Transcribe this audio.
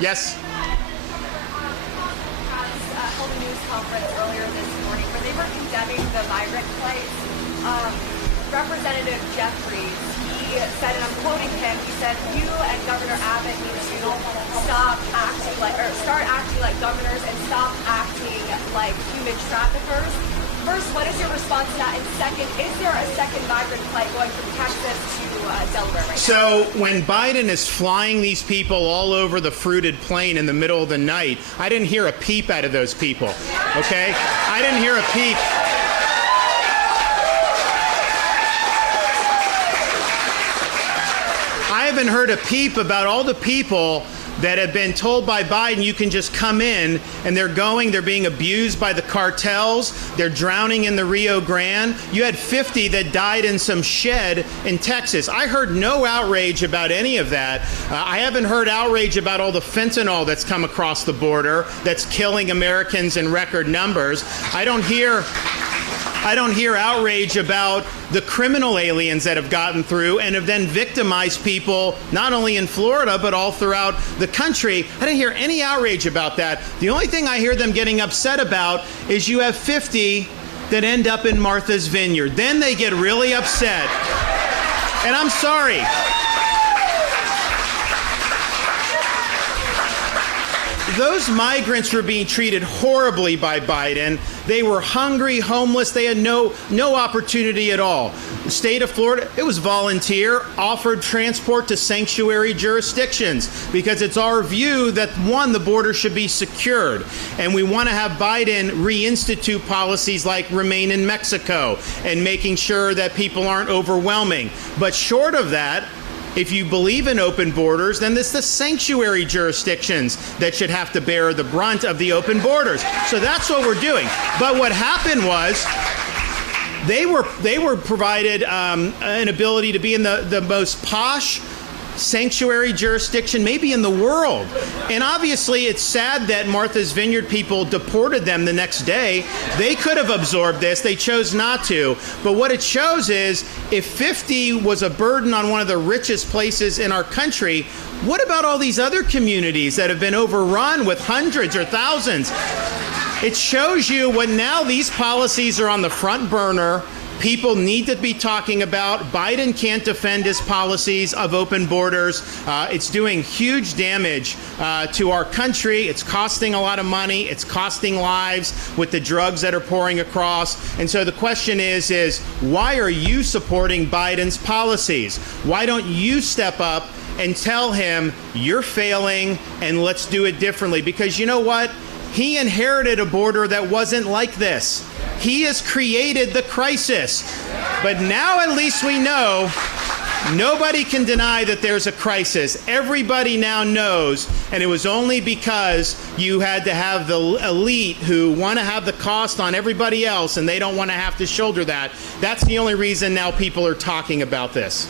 Yes? Held a news conference earlier this morning where they were condemning the migrant flights. Representative Jeffries, he said, and I'm quoting him, he said, "You and Governor Abbott need to start acting like governors and stop acting like human traffickers." First, what is your response to that? And second, is there a second migrant flight going from Texas to Delaware right now? So when Biden is flying these people all over the fruited plain in the middle of the night, I didn't hear a peep out of those people, okay? I didn't hear a peep. I haven't heard a peep about all the people that have been told by Biden you can just come in, and they're being abused by the cartels, they're drowning in the Rio Grande. You had 50 that died in some shed in Texas. I heard no outrage about any of that. I haven't heard outrage about all the fentanyl that's come across the border that's killing Americans in record numbers. I don't hear outrage about the criminal aliens that have gotten through and have then victimized people, not only in Florida, but all throughout the country. I didn't hear any outrage about that. The only thing I hear them getting upset about is you have 50 that end up in Martha's Vineyard. Then they get really upset. And I'm sorry. Those migrants were being treated horribly by Biden. They were hungry, homeless. They had no opportunity at all. The state of Florida, it was volunteer, offered transport to sanctuary jurisdictions because it's our view that, one, the border should be secured. And we want to have Biden reinstitute policies like remain in Mexico and making sure that people aren't overwhelming. But short of that, if you believe in open borders, then it's the sanctuary jurisdictions that should have to bear the brunt of the open borders. So that's what we're doing. But what happened was they were provided an ability to be in the most posh sanctuary jurisdiction maybe in the world. And obviously it's sad that Martha's Vineyard people deported them the next day. They could have absorbed this. They chose not to. But what it shows is if 50 was a burden on one of the richest places in our country, what about all these other communities that have been overrun with hundreds or thousands? It shows you when now these policies are on the front burner. People need to be talking about. Biden can't defend his policies of open borders. It's doing huge damage to our country. It's costing a lot of money. It's costing lives with the drugs that are pouring across. And so the question is why are you supporting Biden's policies? Why don't you step up and tell him you're failing and let's do it differently? Because you know what? He inherited a border that wasn't like this. He has created the crisis. But now at least we know nobody can deny that there's a crisis. Everybody now knows, and it was only because you had to have the elite who want to have the cost on everybody else and they don't want to have to shoulder that. That's the only reason now people are talking about this.